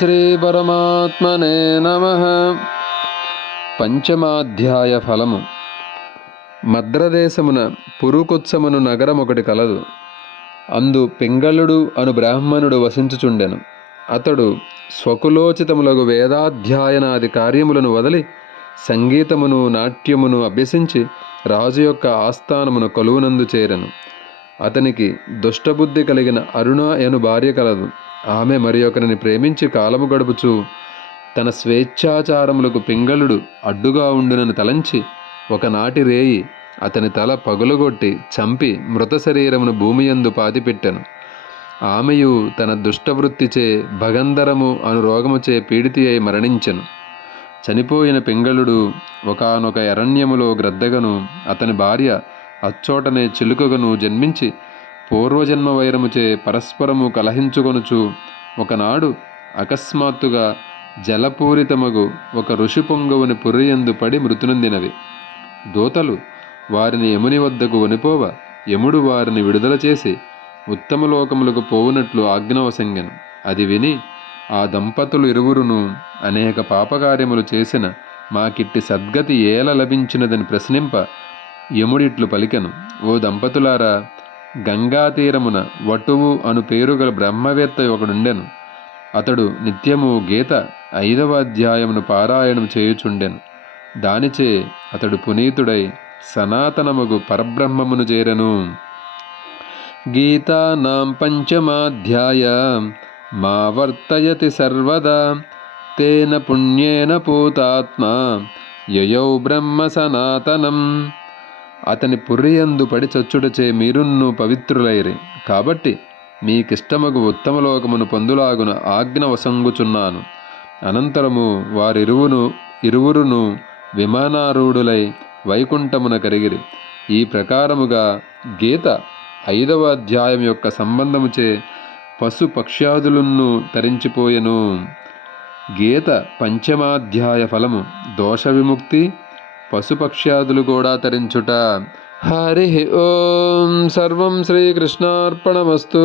శ్రీ పరమాత్మనే నమః. పంచమాధ్యాయ ఫలము. మద్రదేశమున పురుకొత్సమును నగరమొకటి కలదు. అందు పింగళుడు అను బ్రాహ్మణుడు వసించుచుండెను. అతడు స్వకులోచితములగు వేదాధ్యాయనాది కార్యములను వదలి సంగీతమును నాట్యమును అభ్యసించి రాజు యొక్క ఆస్థానమును కొలువునందు చేరెను. అతనికి దుష్టబుద్ధి కలిగిన అరుణ అను భార్య కలదు. ఆమె మరి ఒకరిని ప్రేమించి కాలము గడుపుచు తన స్వేచ్ఛాచారములకు పింగళుడు అడ్డుగా ఉండునని తలంచి ఒకనాటి రేయి అతని తల పగులుగొట్టి చంపి మృత శరీరమును భూమియందు పాతిపెట్టెను. ఆమెయు తన దుష్టవృత్తిచే భగంధరము అను రోగముచే పీడితి అయి మరణించెను. చనిపోయిన పింగళుడు ఒకానొక అరణ్యములో గ్రద్దగను అతని భార్య అచ్చోటనే చిలుకగను జన్మించి పూర్వజన్మ వైరముచే పరస్పరము కలహించుకొనుచు ఒకనాడు అకస్మాత్తుగా జలపూరితమగు ఒక ఋషి పొంగవుని పుర్రియందు పడి మృతునందినవి. దూతలు వారిని యముని వద్దకు వనిపోవ యముడు వారిని విడుదల చేసి ఉత్తమలోకములకు పోవునట్లు ఆజ్ఞవసంగెను. అది విని ఆ దంపతులు ఇరువురును అనేక పాపకార్యములు చేసిన మాకిట్టి సద్గతి ఏల లభించినదని ప్రశ్నింప యముడిట్లు పలికెను. ఓ దంపతులారా, గంగాతీరమున వటువు అను పేరుగల బ్రహ్మవేత్త ఒకడుండెను. అతడు నిత్యము గీత 5వ అధ్యాయమును పారాయణం చేయుచుండెను. దానిచే అతడు పునీతుడై సనాతనమగు పరబ్రహ్మమును చేరెను. గీతానాం పంచమాధ్యాయ మా వర్తయతి సర్వదా తేన పుణ్యేన పూతాత్మ యయౌ బ్రహ్మ సనాతనం. అతని పుర్రియందు పడి చచ్చుటచే మీరున్ను పవిత్రులైరి. కాబట్టి మీకిష్టమగు ఉత్తమలోకమును పొందులాగున ఆజ్ఞ వసంగుచున్నాను. అనంతరము ఇరువురును విమానారూఢులై వైకుంఠమున కరిగిరి. ఈ ప్రకారముగా గీత 5వ అధ్యాయం యొక్క సంబంధముచే పశు పక్ష్యాదులున్ను తరించిపోయెను. గీత పంచమాధ్యాయ ఫలము దోష విముక్తి, పశుపక్ష్యాదులు కూడా తరించుట. హరి ఓం. సర్వం శ్రీకృష్ణార్పణమస్తు.